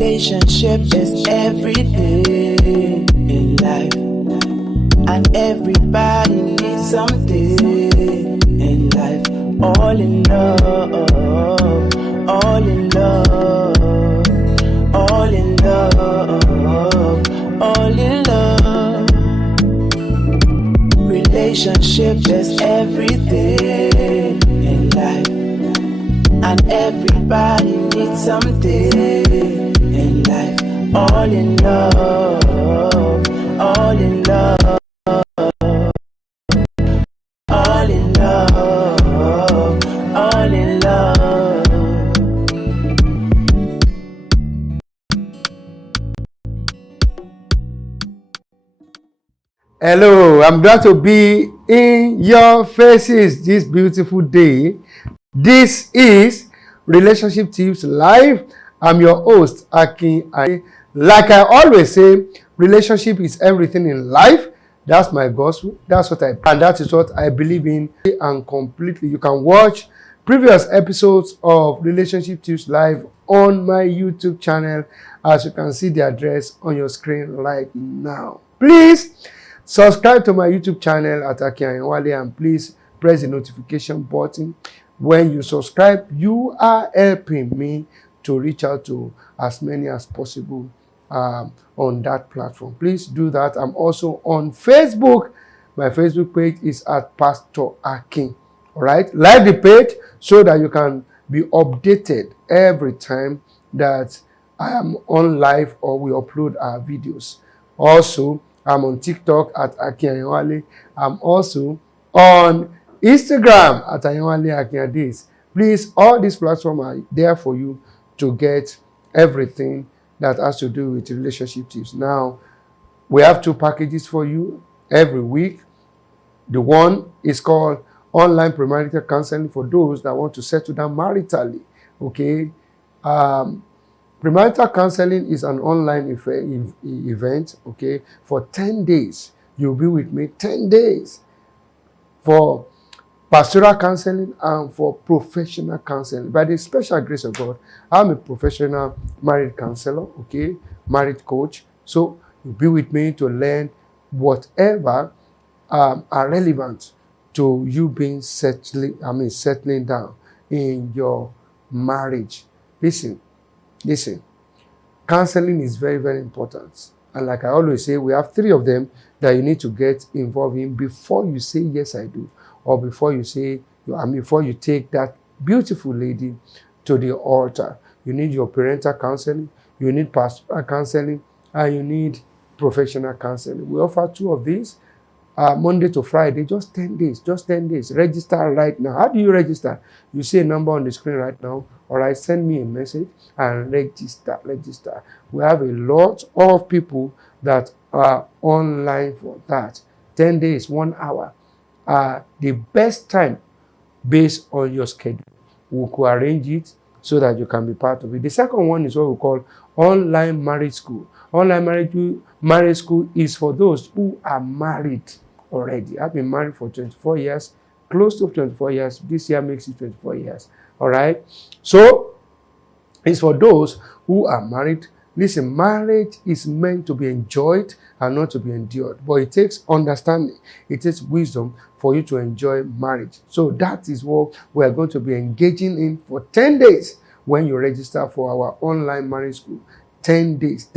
Relationship is every day in life, and everybody needs something in life. All in love, all in love, all in love, all in love. Relationship is everything in life, and everybody needs something in life. All in love, all in love, all in love, all in love. Hello, I'm glad to be in your faces this beautiful day. This is Relationship Tips Live. I'm your host, Akin. Like I always say, relationship is everything in life. That's my gospel. That's what and that is what I believe in and completely. You can watch previous episodes of Relationship Tips Live on my YouTube channel, as you can see the address on your screen right now. Please subscribe to my YouTube channel at Akin and please press the notification button. When you subscribe, you are helping me to reach out to as many as possible on that platform. Please do that. I'm also on Facebook. My Facebook page is at Pastor Akin. All right, like the page so that you can be updated every time that I am on live or we upload our videos. Also, I'm on TikTok at Akin Ayanwale. I'm also on Instagram at Ayanwale Akin. Please, all these platforms are there for you to get everything that has to do with relationship tips. Now, we have two packages for you every week. The one is called Online Pre-Marital Counseling for those that want to settle down maritally. Okay. Pre-Marital Counseling is an online event, okay, for 10 days. You'll be with me 10 days for pastoral counseling and for professional counseling. By the special grace of God, I'm a professional marriage counselor, okay, marriage coach. So you'll be with me to learn whatever are relevant to you being settling down in your marriage. Listen, counseling is very, very important. And like I always say, we have 3 of them that you need to get involved in before you say, yes, I do. Or before you say, before you take that beautiful lady to the altar. You need your parental counseling, you need pastoral counseling, and you need professional counseling. We offer 2 of these. Monday to Friday, just 10 days, Register right now. How do you register? You see a number on the screen right now. All right, send me a message and register. We have a lot of people that are online for that. 10 days, 1 hour. The best time based on your schedule. We could arrange it so that you can be part of it. The second one is what we call online marriage school. Online marriage school is for those who are married already. I've been married for 24 years, close to 24 years. This year makes it 24 years. All right. So it's for those who are married. Listen, marriage is meant to be enjoyed and not to be endured. But it takes understanding. It takes wisdom for you to enjoy marriage. So that is what we are going to be engaging in for 10 days when you register for our online marriage school. 10 days.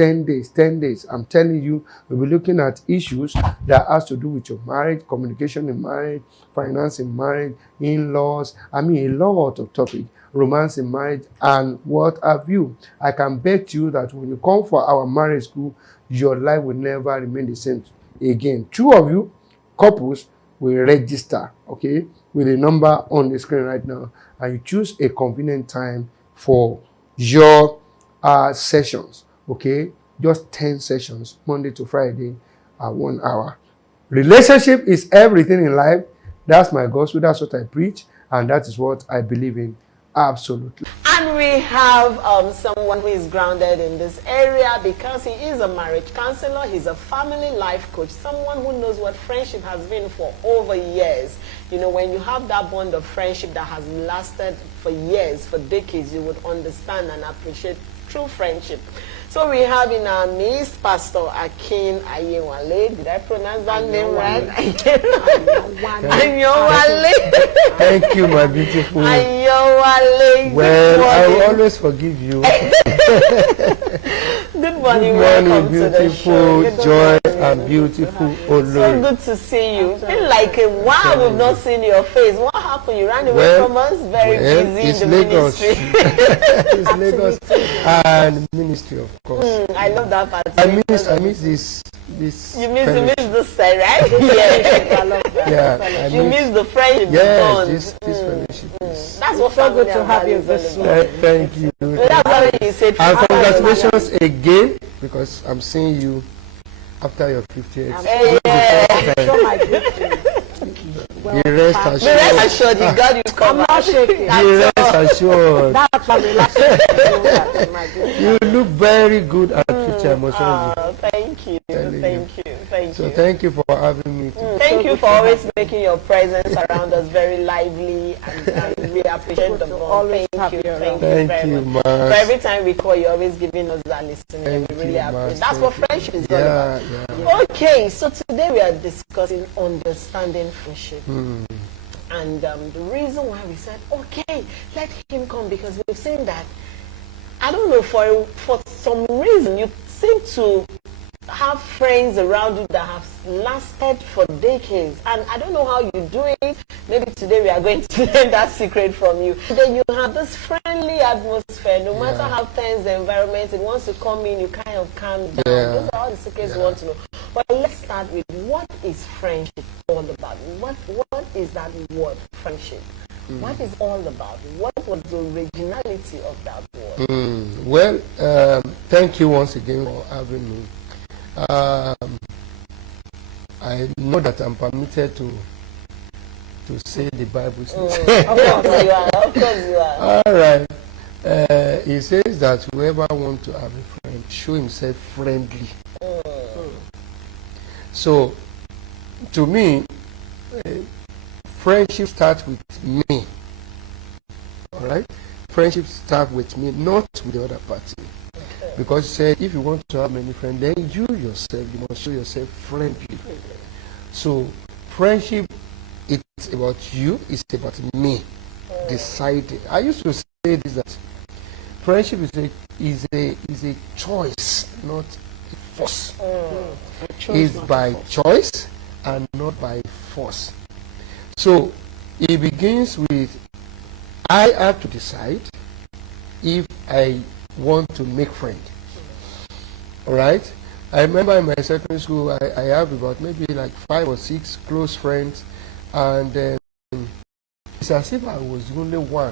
I'm telling you, we'll be looking at issues that has to do with your marriage, communication in marriage, finance in marriage, in-laws. A lot of topics, romance in marriage, and what have you. I can bet you that when you come for our marriage school, your life will never remain the same again. 2 of you, couples, will register, okay, with a number on the screen right now, and you choose a convenient time for your sessions, okay? Just 10 sessions, Monday to Friday, 1 hour. Relationship is everything in life. That's my gospel. That's what I preach, and that is what I believe in. Absolutely. And we have someone who is grounded in this area because he is a marriage counselor, he's a family life coach, someone who knows what friendship has been for over years. You know, when you have that bond of friendship that has lasted for years, for decades, you would understand and appreciate true friendship. So we have in our midst Pastor Akin Ayewale. Did I pronounce that name right? Ayewale. Thank you, my beautiful. Ayewale. Well, I will always forgive you. Good morning, Good morning, welcome beautiful to the show. Joy and beautiful Olori. So good to see you. It's been like a while we've not seen your face. What happened? You ran away from us? Very busy it's in the Lagos. ministry. It's Lagos and ministry, of course. I love that part. I miss this. You miss the side, right? Yeah. I love that. Yeah, you miss the friendship. Yes, this fellowship. That's what so good to have you this morning. Thank you. That's why you said. And congratulations again, because I'm seeing you after your 50th. Be rest assured. You got you covered. I'm not shaking. Be rest assured. You look very good at future emotions. Thank you. So thank you for having me. Thank you for always making your presence around us very lively, and we appreciate the bond. Thank you very much. Man. For every time we call, you're always giving us that listening. We really appreciate. That's what friendship is all about. Yeah. Okay, so today we are discussing understanding friendship. And the reason why we said, okay, let him come, because we've seen that, I don't know, for some reason, you seem to have friends around you that have lasted for decades, and I don't know how you do it. Maybe today we are going to learn that secret from you. Then you have this friendly atmosphere, no matter how tense the environment, it wants to come in, you kind of calm down. Those are all the secrets we want to know. But let's start with, what is friendship all about? What is that word, friendship? What is all about? What was the originality of that word? Well, thank you once again for having me. I know that I'm permitted to say the Bible says. Of course you are. All right. It says that whoever wants to have a friend, show himself friendly. So, to me, friendship starts with me. All right? Friendship starts with me, not with the other party. Because you said, if you want to have many friends, then you yourself, you must show yourself friendly. So, friendship, it's about you, it's about me deciding. I used to say this, that friendship is a choice, not a force. It's by choice and not by force. So, it begins with, I have to decide if I want to make friends. All right? I remember in my secondary school, I have about maybe like 5 or 6 close friends, and it's as if I was the only one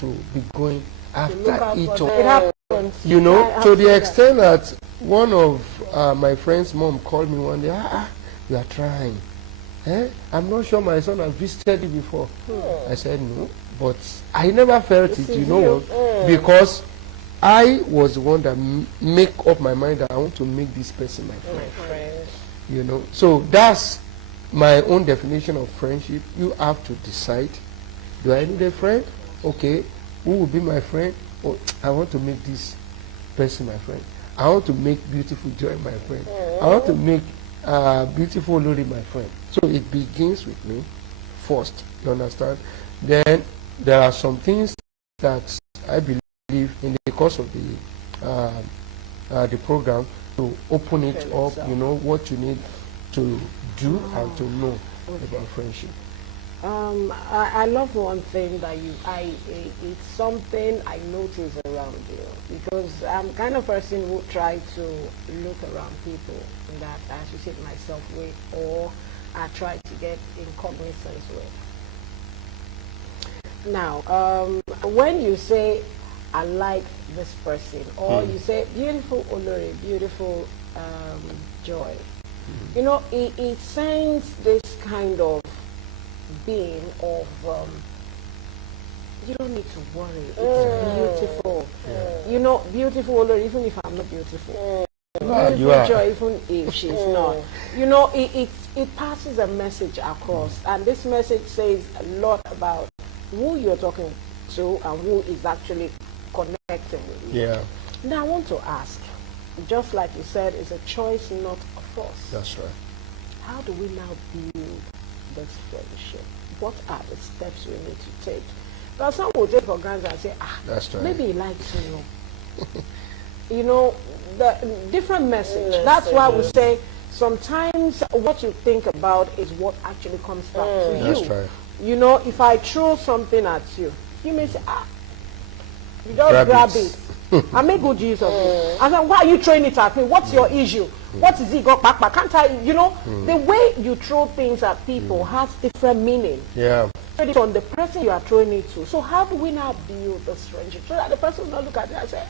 to be going after each other. It happens. You know, to the extent that one of my friend's mom called me one day, you are trying. I'm not sure my son has visited you before. I said no, but I never felt it, you know, because I was the one that make up my mind that I want to make this person my friend. You know, so that's my own definition of friendship. You have to decide, do I need a friend? Okay, who will be my friend? Oh, I want to make this person my friend. I want to make beautiful Joy my friend. I want to make beautiful Lori my friend. So it begins with me first, you understand? Then there are some things that I believe in the course of the program to open it up, you know, what you need to do and to know about friendship. I love one thing that it's something I notice around you, because I'm kind of person who try to look around people that I associate myself with, or I try to get in cognizance with. Now, when you say, I like this person, or you say, beautiful Olori, beautiful Joy, you know, it sends this kind of being of you don't need to worry, it's beautiful. You know, beautiful Olori, even if I'm not beautiful. Beautiful Joy, even if she's not. You know, it passes a message across, and this message says a lot about who you're talking to and who is actually connected effectively. Yeah, Now I want to ask, just like you said, it's a choice, not a force. that's right. How do we now build this friendship? What are the steps we need to take? Because some will take for granted and say, That's right. maybe he likes you. You know, the different message. That's why we say sometimes what you think about is what actually comes back to you. That's right. You know, if I throw something at you, you may say, you just grab it. I make good use of it. And then, why are you throwing it at me? What's your issue? What is it? Go back. Can't I? You know, the way you throw things at people has different meaning. Yeah. It's on the person you are throwing it to. So how do we now build this friendship so that the person will not look at it and say,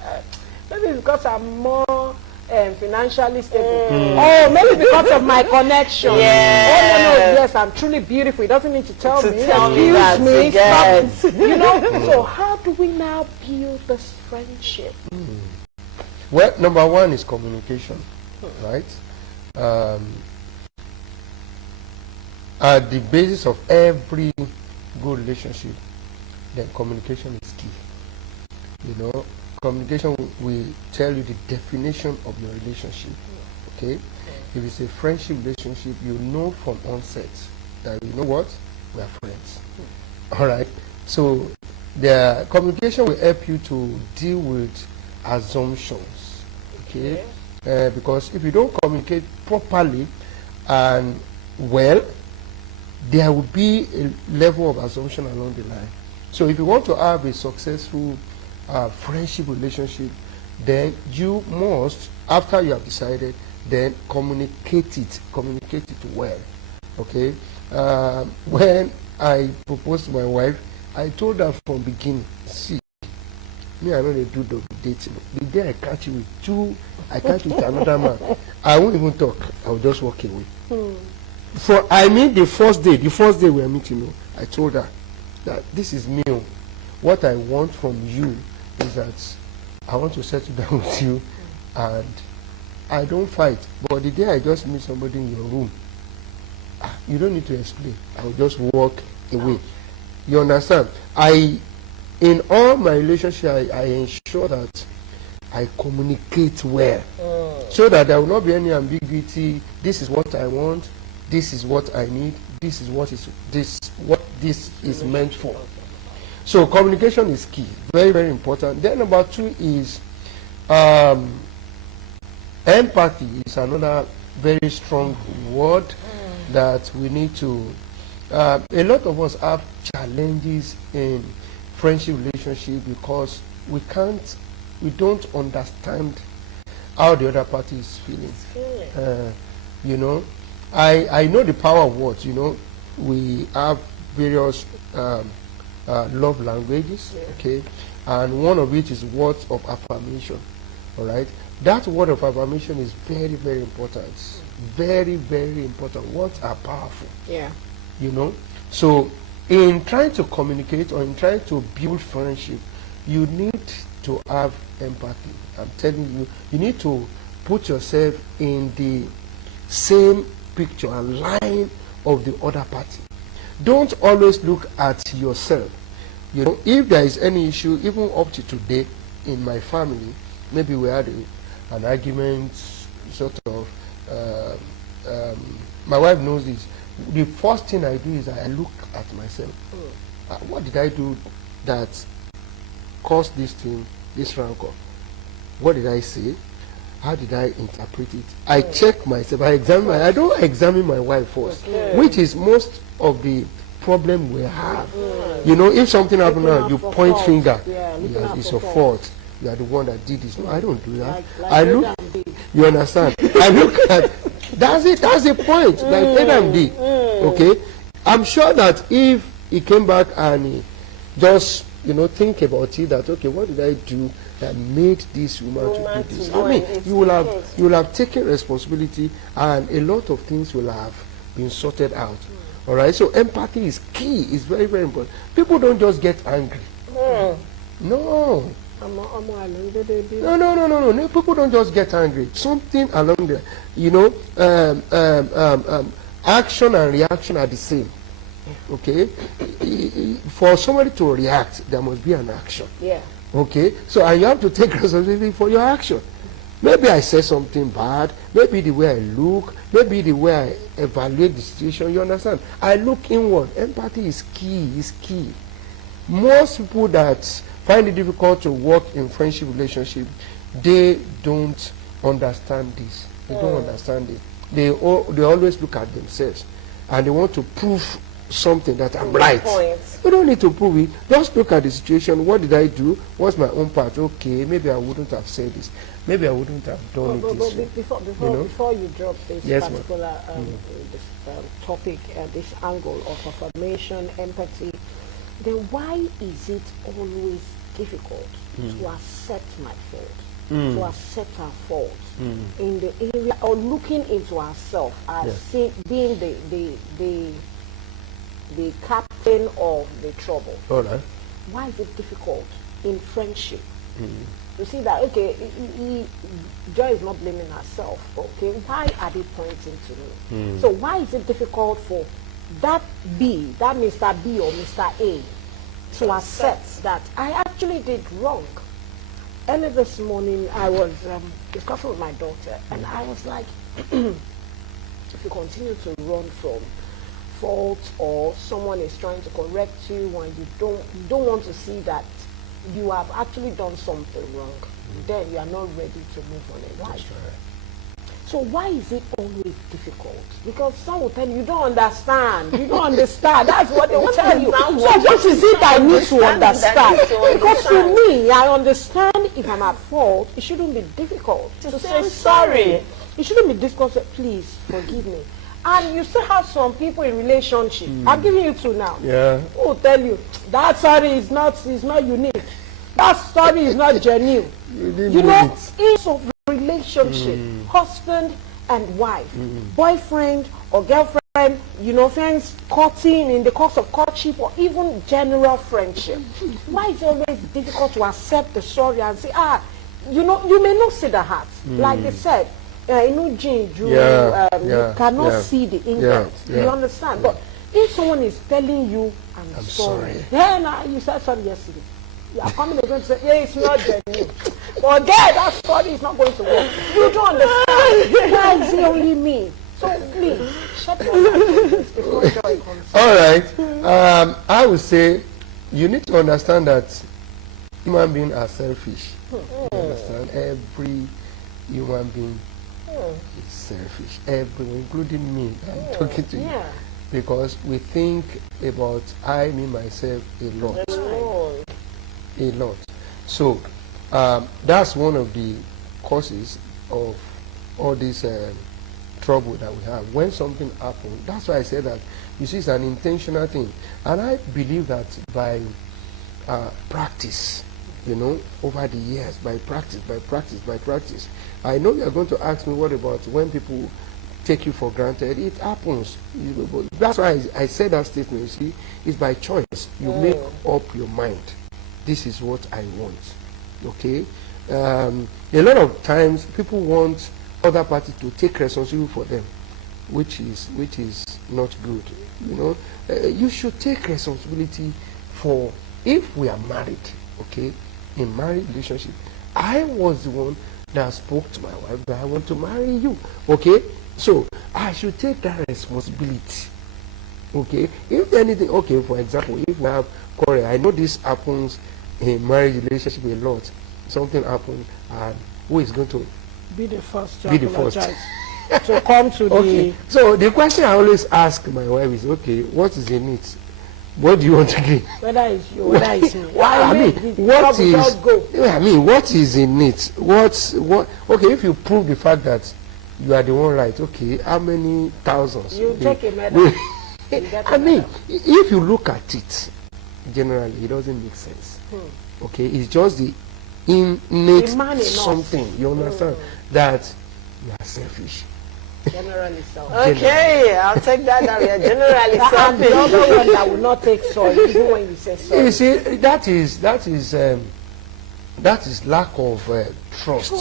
maybe it's because I'm more financially stable. Oh, maybe because of my connection. Yeah. Oh, no, yes, I'm truly beautiful. He doesn't need to tell me. Tell me that Excuse me. You know, so how do we now build this friendship? Well, number one is communication, right? At the basis of every good relationship, then communication is key. You know, communication will tell you the definition of your relationship. Okay? If it's a friendship relationship, you know from onset that, you know what, we are friends. All right? So the communication will help you to deal with assumptions. Okay? Because if you don't communicate properly and well, there will be a level of assumption along the line. So if you want to have a successful friendship relationship, then you must, after you have decided, then communicate it well. Okay? When I proposed to my wife, I told her from beginning, see, me I know they do the dating. The day I catch you with two, I catch you with another man, I won't even talk. I will just walk away. For the first day we are meeting, I told her that this is me. What I want from you is that I want to settle down with you, and I don't fight. But the day I just meet somebody in your room, you don't need to explain. I will just walk away. You understand? In all my relationships, I ensure that I communicate well, so that there will not be any ambiguity. This is what I want. This is what I need. This is what this is meant for. So communication is key, very, very important. Then number two is empathy is another very strong word that we need to. A lot of us have challenges in friendship relationship because we don't understand how the other party is feeling. You know, I know the power of words. You know, we have various love languages, okay, and one of which is words of affirmation. All right, that word of affirmation is very, very important. Very, very important. Words are powerful. Yeah. You know, so in trying to communicate or in trying to build friendship, you need to have empathy. I'm telling you, you need to put yourself in the same picture and line of the other party. Don't always look at yourself. You know, if there is any issue, even up to today in my family, maybe we had an argument, sort of. My wife knows this. The first thing I do is I look at myself. What did I do that caused this thing, this rancor? What did I say? How did I interpret it? I check myself. I examine. I don't examine my wife first, which is most of the problem we have. You know, if something happened now, you point finger. It's your fault. You are the one that did this. No, I don't do that. I look. You understand? I look at. That's it. That's the point. Like Adam did. Okay. I'm sure that if he came back and he just, you know, think about it, that okay, what did I do that made this woman to do this? I mean, you will have taken responsibility, and a lot of things will have been sorted out. All right. So empathy is key. It's very, very important. People don't just get angry. No. No. People don't just get angry. Something along there, you know, action and reaction are the same. Okay, for somebody to react, there must be an action. Yeah. Okay, so and you have to take responsibility for your action. Maybe I said something bad, maybe the way I look, maybe the way I evaluate the situation, you understand? I look inward. Empathy is key. Most people that find it difficult to work in friendship relationship, they don't understand this. They don't understand it. They always look at themselves and they want to prove something that I'm right. You don't need to prove it. Just look at the situation. What did I do? What's my own part? Okay, maybe I wouldn't have said this. Maybe I wouldn't have done it this way. Before you drop this Yes, particular topic, this angle of affirmation, empathy, then why is it always difficult to accept my fault, to accept our fault in the area, or looking into ourselves as being the captain of the trouble? All right. Why is it difficult in friendship? You see that, okay, Joy is not blaming herself, okay, why are they pointing to me? So why is it difficult for that B, that Mr. B or Mr. A, to accept that I actually did wrong? Early this morning, I was discussing with my daughter, and I was like, if you continue to run from fault, or someone is trying to correct you and you don't want to see that you have actually done something wrong, then you are not ready to move on in life. So why is it always difficult? Because some will tell you, you don't understand. You don't understand. That's what they will tell you. So what is it I need to understand? Because to me, I understand if I'm at fault, it shouldn't be difficult to say sorry. It shouldn't be difficult to say, please forgive me. And you still have some people in relationship. I'm giving you two now. Yeah. Who will tell you that sorry is not unique. That story is not genuine. You know, each of relationship, husband and wife, boyfriend or girlfriend, you know, friends courting in the course of courtship, or even general friendship. Why is it always difficult to accept the sorry and say, you know, you may not see the heart. Like they said, you cannot see the intent. You understand? But if someone is telling you, I'm sorry. Yeah, you said sorry yesterday. You are coming again to say, yeah, it's not genuine. But that story is not going to work. You don't understand. Why is it only me? So please, shut your mouth before Joy comes. All right. I would say you need to understand that human beings are selfish. You understand? Every human being is selfish. Everyone, including me. I'm talking to you. Because we think about me, myself a lot. A lot. So that's one of the causes of all this trouble that we have. When something happens, that's why I said that, you see, it's an intentional thing. And I believe that by practice, you know, over the years, by practice. I know you're going to ask me, what about when people take you for granted? It happens. That's why I said that statement. You see, it's by choice. You make up your mind. This is what I want. Okay? A lot of times people want other parties to take responsibility for them, which is not good. You know, you should take responsibility for, if we are married, okay, in married relationship, I was the one that spoke to my wife that I want to marry you. Okay? So I should take that responsibility. Okay? If anything, okay, for example, if we have quarrel, I know this happens in marriage relationship a lot. Something happens, and who is going to be the first be the first to come to okay. So the question I always ask my wife is, okay, what is in it? What do you want to do? Whether it's you, whether it's me. What is in it? What? Okay, if you prove the fact that you are the one right, okay, how many thousands? You take a medal. If you look at it, generally, it doesn't make sense. Okay, it's just the innate something, you understand, that you are selfish. Generally selfish. Okay, I'll take that down. You're generally selfish. And the other one that will not take sorry, even when you say sorry. You see, that is lack of trust.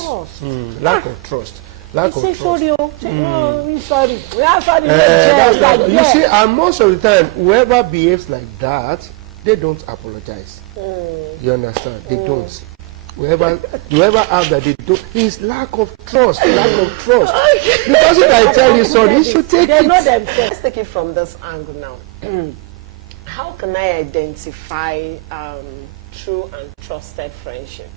Lack of trust. Lack of say trust. sorry, oh. Say, no, we sorry. We are sorry. That's like, right. You see, and most of the time, whoever behaves like that, they don't apologize. You understand? They don't. Whoever have that, they don't. It's lack of trust. Lack of trust. Because if I tell you sorry, you should take They it. know themselves. Let's take it from this angle now. How can I identify true and trusted friendship?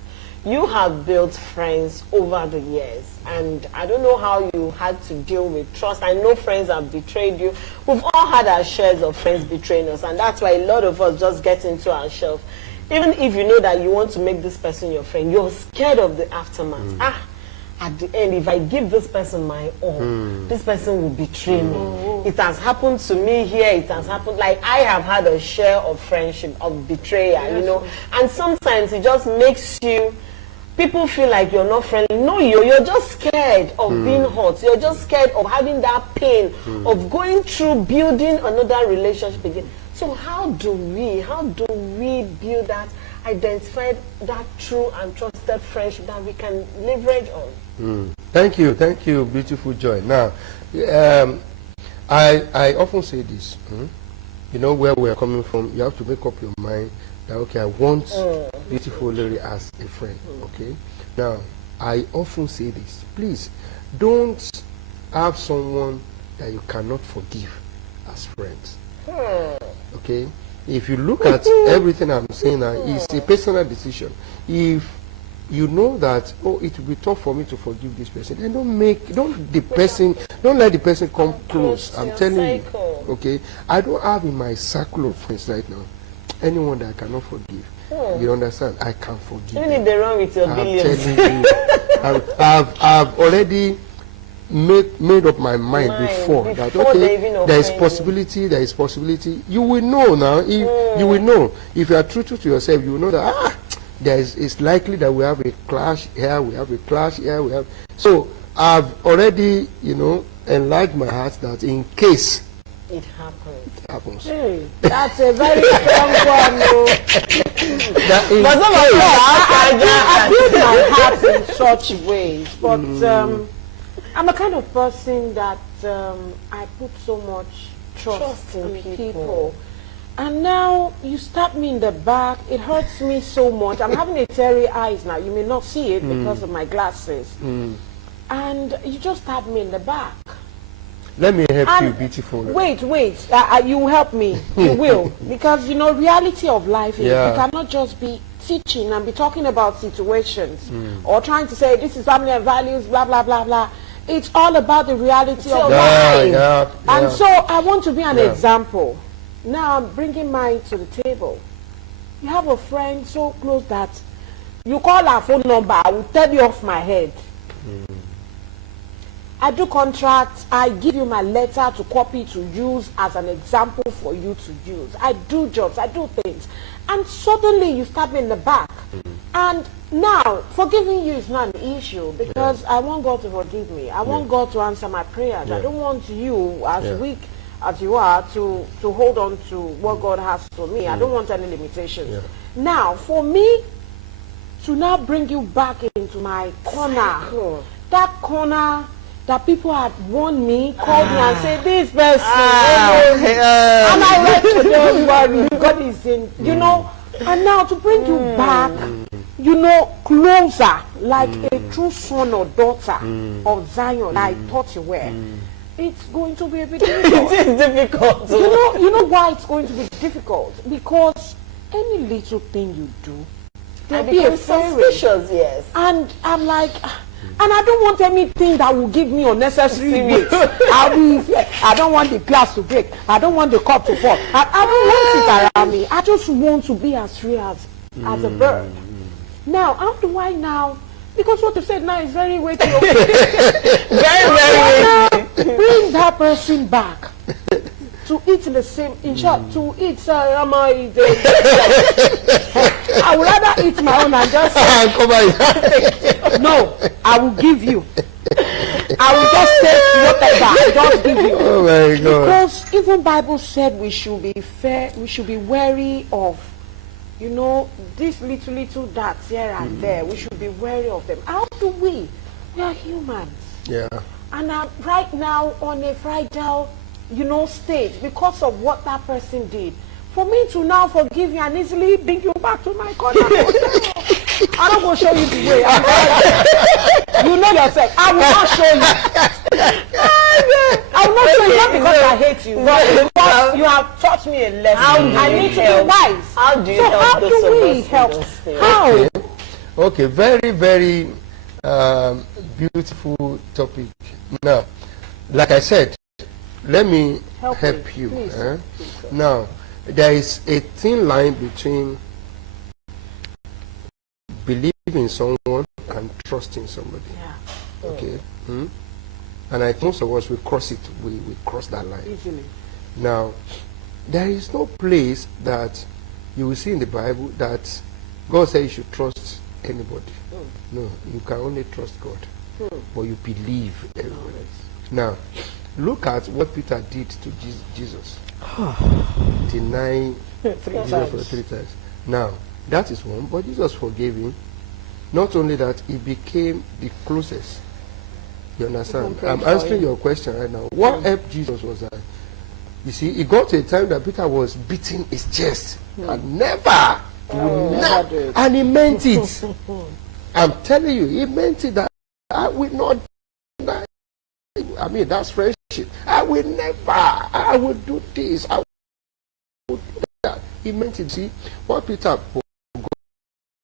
You have built friends over the years, and I don't know how you had to deal with trust. I know friends have betrayed you. We've all had our shares of friends betraying us, and that's why a lot of us just get into our shelf. Even if you know that you want to make this person your friend, you're scared of the aftermath. At the end, if I give this person my all, this person will betray me. It has happened to me here. It has happened. Like, I have had a share of friendship, of betrayal, you know. And sometimes it just makes you, people feel like you're not friendly. No, you're just scared of being hurt. You're just scared of having that pain, of going through building another relationship again. So how do we build that, identify that true and trusted friendship that we can leverage on? Thank you, beautiful Joy. Now, I often say this. You know where we are coming from. You have to make up your mind that, okay, I want beautiful Larry as a friend. Okay. Now, I often say this. Please, don't have someone that you cannot forgive as friends. Okay. If you look at everything I'm saying now, it's a personal decision. If you know that, oh, it will be tough for me to forgive this person, then don't let the person come close. I'm telling you. Okay. I don't have in my circle of friends right now anyone that I cannot forgive. You understand? I can forgive. Even if they're wrong with your billions. I'm telling you, I've already made up my mind before that, okay, there is possibility. You will know now. You will know if you are true to yourself. You will know that it's likely that we have a clash here. We have a clash here. So I've already, enlarged my heart that in case it happens. Hey, that's a very strong one. I build my heart in such ways, but I'm a kind of person that I put so much trust in people. And now you stab me in the back. It hurts me so much. I'm having a teary eyes now. You may not see it because of my glasses. And you just stab me in the back. Let me help you, beautiful. Wait. You help me. You will. Because, reality of life is you cannot just be teaching and be talking about situations or trying to say this is family and values, blah, blah, blah, blah. It's all about the reality of life. And so I want to be an example. Now I'm bringing mine to the table. You have a friend so close that you call her phone number, I will tell you off my head. I do contracts, I give you my letter to copy to use as an example for you to use. I do jobs, I do things. And suddenly you stab me in the back. And now, forgiving you is not an issue because I want God to forgive me. I want God to answer my prayers. I don't want you, as weak as you are, to hold on to what God has for me. I don't want any limitations. Now, for me to now bring you back into my corner, that corner that people had warned me, called me and said, this person, and I went to them, worry, God is in, and now to bring you back, closer, like a true son or daughter of Zion, I thought you were. It's going to be a bit difficult. It is difficult. You know why it's going to be difficult? Because any little thing you do, they'll be suspicious, yes. And I'm like, and I don't want anything that will give me unnecessary weight. I don't want the glass to break. I don't want the cup to fall. I don't want it around me. I just want to be as free as a bird. Now, how do I now? Because what you said now is very weighty. Very weighty. Bring that person back to eat the same. In short, to eat. I would rather eat my own and just. No, I will give you. I will just take whatever. I just give you. Oh my God! Because even Bible said we should be fair. We should be wary of. These little darts here and there, we should be wary of them. How do we? We are humans. Yeah. And I'm right now on a fragile, stage because of what that person did. For me to now forgive you and easily bring you back to my corner, I'm not going to show you the way. You know yourself. I will not show you. I will not show you, not because I hate you, but because you have taught me a lesson. I need to be wise. How do you so help how those do of we us help? who don't stay? How? Okay, very, very beautiful topic. Now, like I said, let me help you. Please. Now, there is a thin line between believing in someone and trusting somebody. Yeah. Okay. And I think most of us will cross it. We cross that line. Easily. Now, there is no place that you will see in the Bible that God says you should trust anybody. No, you can only trust God. But you believe everybody. Now, look at what Peter did to Jesus. Denying Jesus for 3 times. Now, that is one, but Jesus forgave him. Not only that, he became the closest. You understand? I'm answering your question right now. What helped Jesus was that, you see, it got to a time that Peter was beating his chest. And never, and he meant it. I'm telling you, he meant it that I will not die. I mean, that's friendship. I will never, I will do this, I will do that. He meant it. See, what Peter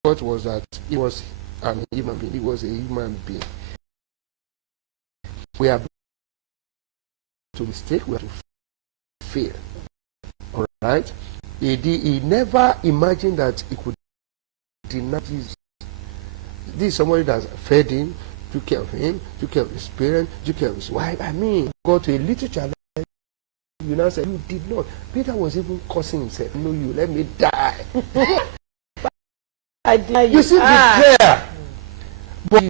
forgot was that he was a human being. He was a human being. We have to mistake, we have to fail. All right? He never imagined that he could deny Jesus. This is somebody that fed him, took care of him, took care of his parents, took care of his wife. I mean, got to a little challenge. You now said, you did not. Peter was even cursing himself. No, you let me die. I did. You see the prayer. But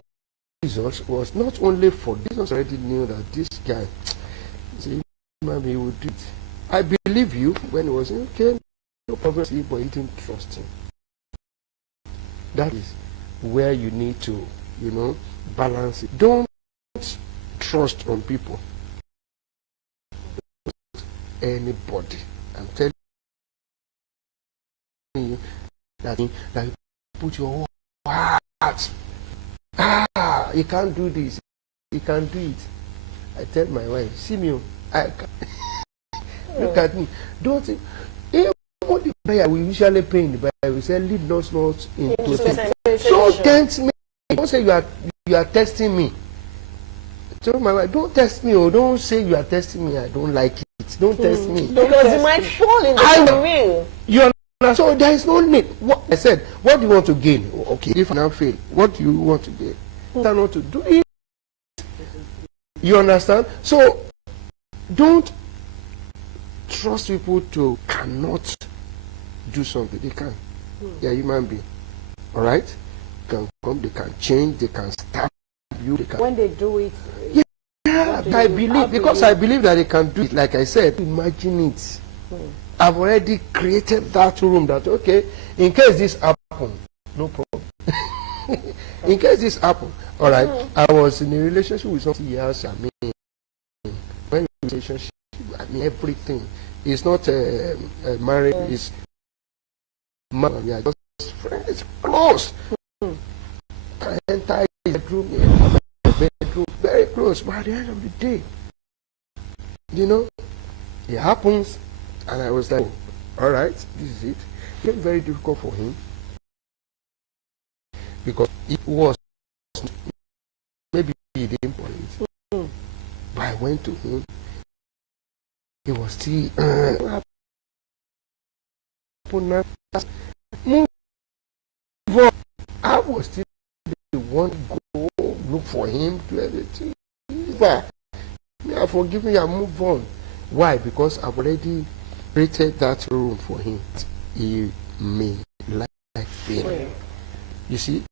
Jesus was not only for Jesus already knew that this guy, see, maybe he would do it. I believe you when he was okay, no problem, but he didn't trust him. That is where you need to, balance it. Don't trust on people. Anybody. I'm telling you that you put your whole heart. You can't do this. You can't do it. I tell my wife, see me, I can't. Look at me. Don't think. Even the prayer we usually pray in the Bible, we say, lead us not into temptation. Don't tempt me. Don't say you are testing me. Tell my wife, don't test me, or don't say you are testing me. I don't like it. Don't test me. Because you might fall into the ring. You understand? So there is no need. What I said, what do you want to gain? Okay, if I now fail, what do you want to gain? I want to do it. You understand? So don't trust people to cannot do something. They can. They are human beings. All right? They can come, they can change, they can stab you. They can. When they do it, Yeah, I believe, because I believe that they can do it. Like I said, imagine it. I've already created that room that, okay, in case this happens, no problem. In case this happens, all right, I was in a relationship with somebody else. I mean, when relationship, I mean, everything. It's not a marriage, it's marriage. We are just friends, close. I enter his bedroom, very close, but at the end of the day, it happens, and I was like, oh, all right, this is it. It became very difficult for him because it was, maybe he didn't want it, but I went to him. He was still move on. I was still the one to go look for him, to everything. I forgive me and move on. Why? Because I've already created that room for him. He may like fail. You see?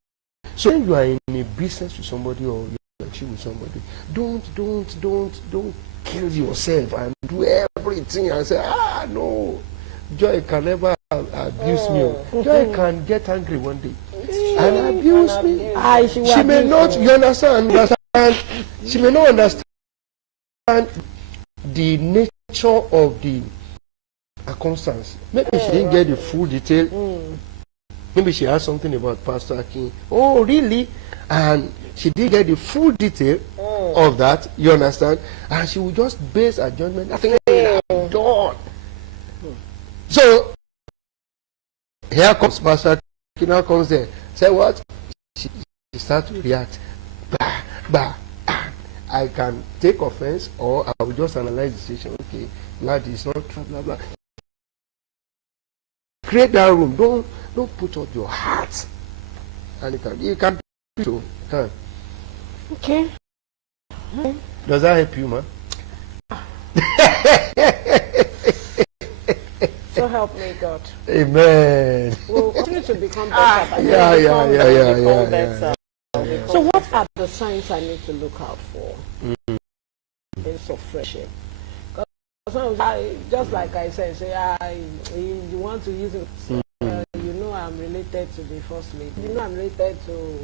So when you are in a business with somebody or you're actually with somebody, don't kill yourself and do everything and say, no, Joy can never abuse me. Joy can get angry one day and abuse me. She may not, you understand? she may not understand the nature of the circumstance. Maybe she didn't get the full detail. Maybe she asked something about Pastor Akin. Oh, really? And she didn't get the full detail of that. You understand? And she would just base her judgment. I think I'm done. So here comes Pastor Akin. Now comes there. Say what? She starts to react. Bah, bah. I can take offense, or I will just analyze the situation. Okay, that is not true, blah blah. Create that room. Don't put out your heart, and you can do it. Okay. Does that help you, man? So help me God. Amen. We'll continue to become better. Yeah. So what are the signs I need to look out for in of friendship? Because just like I said, you want to use it. You know I'm related to the first lady. You know I'm related to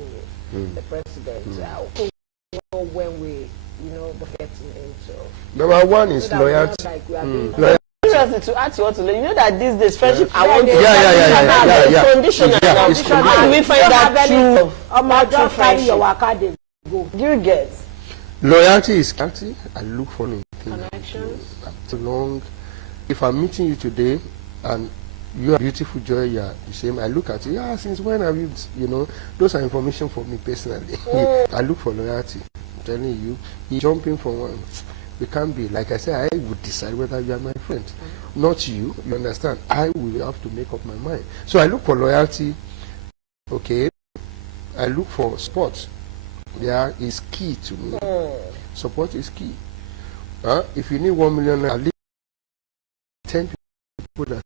the president. Okay, you know when we, the getting into. Number one is loyalty. Like we are doing Seriously, to add to what you know that these days friendship conditional. How do we find that true? Just carry your waka dey go. Do you get? Loyalty is loyalty. I look for Connections. Too long. If I'm meeting you today and you are beautiful, Joy, you are the same, I look at you. Since when have you? Those are information for me personally. I look for loyalty. I'm telling you, jumping from one. We can't be, like I said, I would decide whether you are my friend. Not you, you understand? I will have to make up my mind. So I look for loyalty, okay? I look for support. Is key to me. Support is key. If you need 1 million, at least 10 people that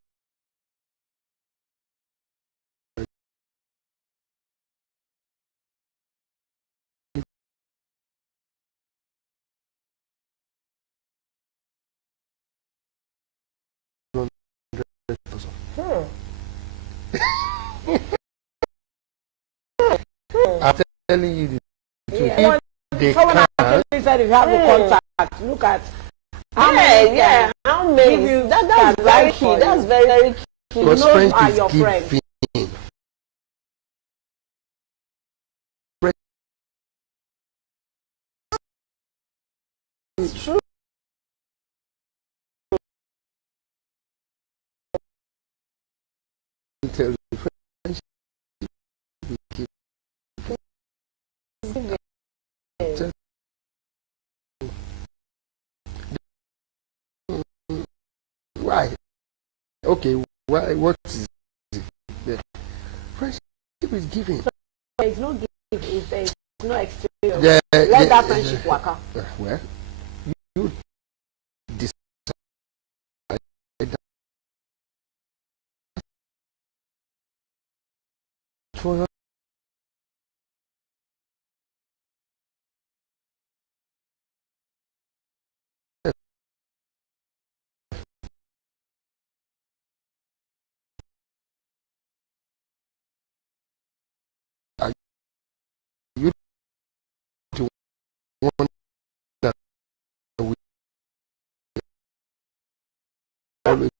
I'm telling you the truth. They Someone actually said if you have a contact, look at how many. How many? That's very key. That's very key. Because Those are is your giving. friends. It's true. Tell you, friendship is giving. Why? Okay, why? What is it? Yeah. Friendship is giving. So there is no give if there is no experience. Let that friendship work out. Well, you decide that for your you to want that we always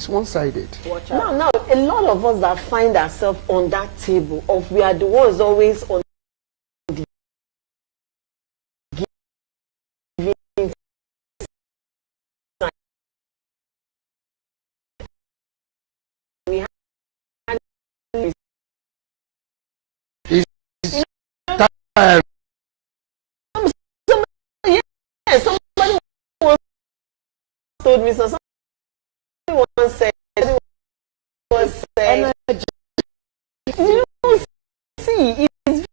It's one-sided. Watch out. Now, a lot of us that find ourselves on that table of we are the ones always on the giving side. We have somebody once told me so. Somebody once said, you know, see, it's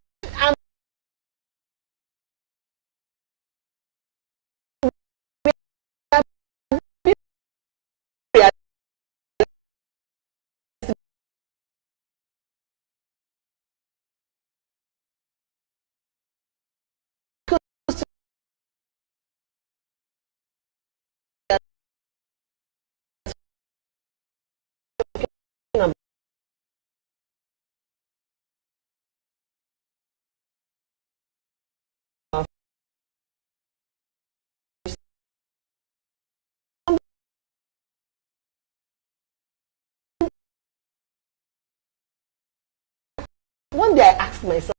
one day I asked myself,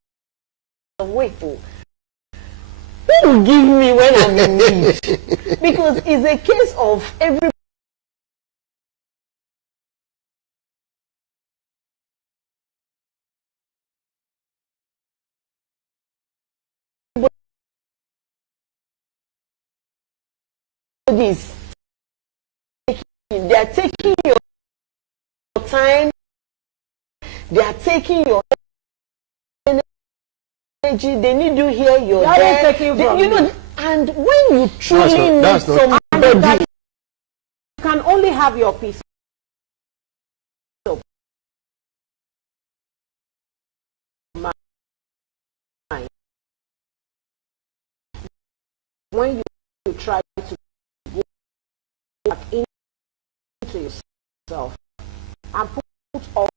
wait, who will give me when I'm in need? Because it's a case of everybody is they are taking your time, they are taking your energy, they need you here, you're there. You know, and when you truly need somebody, you can only have your peace of mind when you try to go back into yourself and put all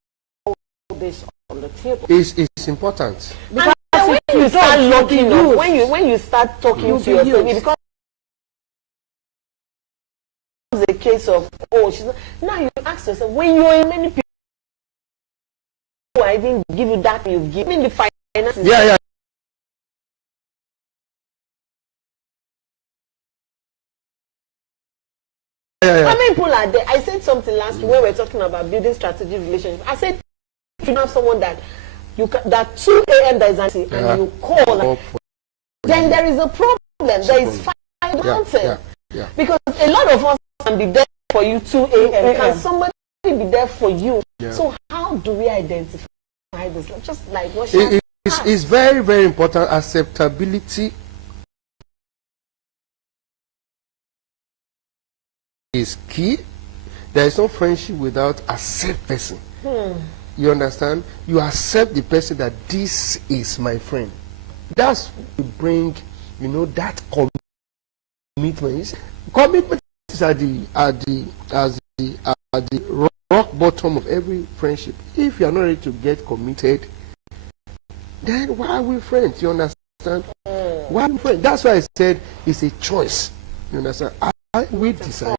this on the table. It's important. Because when you start looking up, when you start talking to yourself, it becomes a case of, oh, she's not. Now you ask yourself, when you're in many people, I didn't give you that, you give me the finances. Yeah. How many people are there? I said something last week when we were talking about building strategic relationships. I said, if you have someone that that 2 a.m. there is and you call, then there is a problem. There is fire mountain. Because a lot of us can be there for you 2 a.m. Can somebody be there for you? So how do we identify this? Just like what it's very, very important. Acceptability is key. There is no friendship without accept person. You understand? You accept the person that this is my friend. That's to bring, you know, that commitment. Commitment is at the rock bottom of every friendship. If you are not ready to get committed, then why are we friends? You understand? Why are we friends? That's why I said it's a choice. You understand? We decide.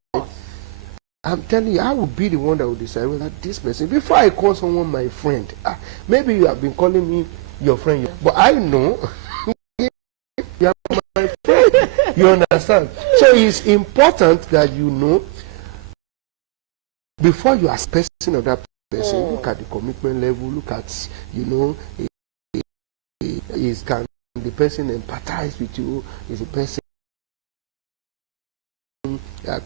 I'm telling you, I will be the one that will decide whether this person, before I call someone my friend, maybe you have been calling me your friend, but I know you are my friend. You understand? So it's important that you know, before you ask person of that person, look at the commitment level, look at, you know, can the person empathize with you? Is the person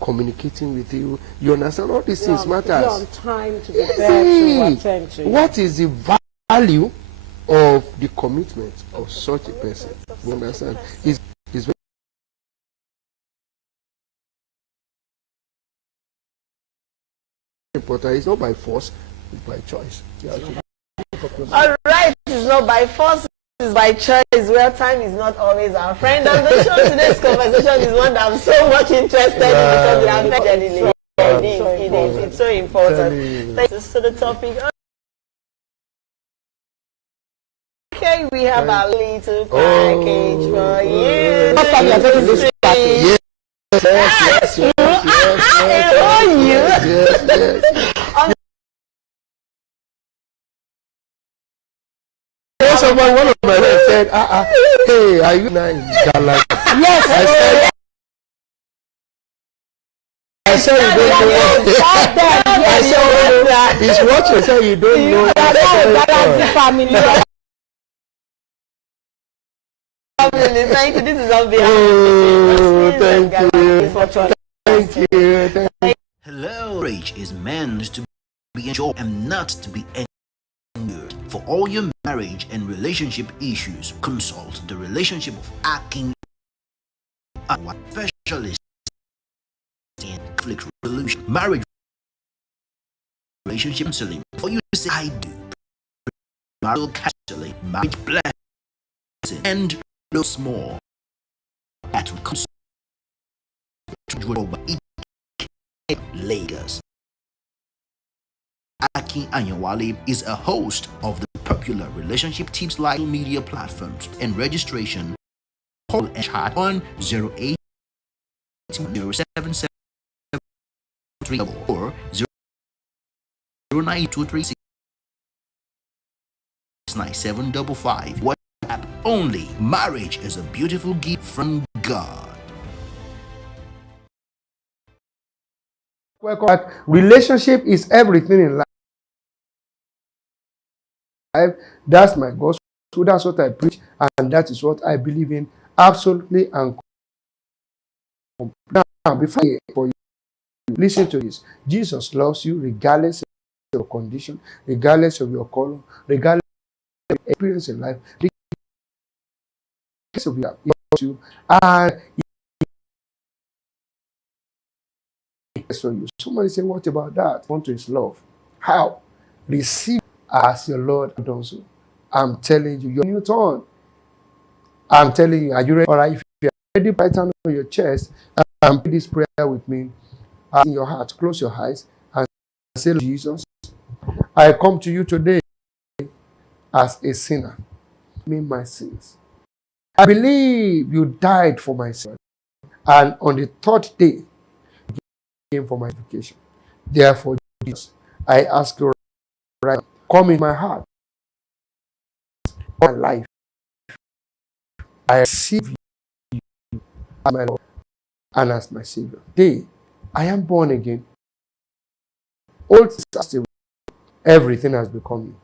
communicating with you? You understand? All these things matter. On time to be there to attend to you. What is the value of the commitment of such a person? You understand? Is very important. It's not by force, it's by choice. All right, it's not by force, it's by choice. Well, time is not always our friend. And the show today's conversation is one that I'm so much interested in because we are very it's so important. Thanks to the topic. Okay, we have a little package for you. Yes. Someone, one of my friends said, hey, are you nice? Like, Yes. I said you don't know what. I said it's what you say you don't know. Guaranty family. Thank you. This is on behalf Thank you. Hello. Marriage is meant to be enjoyed and not to be endured. For all your marriage and relationship issues, consult the relationship of Akin, our specialist in conflict resolution, marriage relationship counseling. For you to say I do marital counseling, marriage blessing, and no small at consult Lagos. Akin Anyawale is a host of the popular relationship tips live media platforms, and registration call and chat on 08 077 or 09236 9755. WhatsApp only. Marriage is a beautiful gift from God. Welcome. Relationship is everything in life. That's my gospel. That's what I preach, and that is what I believe in absolutely and completely. Now, before you listen to this, Jesus loves you regardless of your condition, regardless of your color, regardless of your experience in life, regardless of your you, and so you. Somebody say, what about that? Want to his love. How? Receive as your Lord done so. I'm telling you, your new turn. I'm telling you, are you ready? All right, if you're ready, right hand on your chest and pray this prayer with me. In your heart, close your eyes and say, Jesus, I come to you today as a sinner. Me my sins. I believe you died for my sin, and on the third day, you came for my vacation. Therefore, Jesus, I ask you right now, come in my heart, my life. I receive you as my Lord and as my Savior. Today, I am born again. Old things, everything has become new.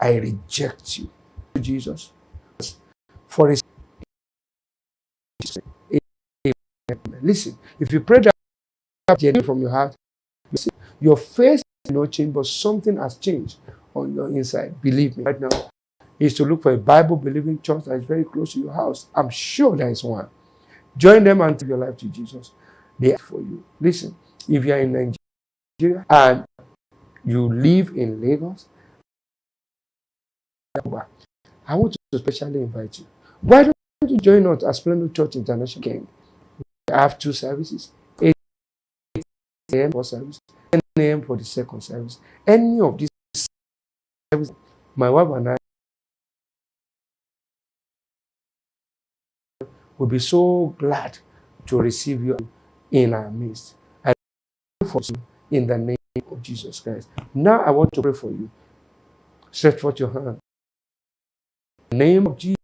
I reject you, Jesus, for his. Listen, if you pray that from your heart, your face has not changed, but something has changed on your inside. Believe me, right now, is to look for a Bible-believing church that is very close to your house. I'm sure there is one. Join them and give your life to Jesus. They are for you. Listen, if you are in Nigeria and you live in Lagos, I want to especially invite you. Why don't you join us at Splendid Church International King? We have 2 services, 8 a.m. for service, 10 a.m. for the second service. Any of these services, my wife and I will be so glad to receive you in our midst. I pray for you in the name of Jesus Christ. Now I want to pray for you. Stretch forth your hand. In the name of Jesus.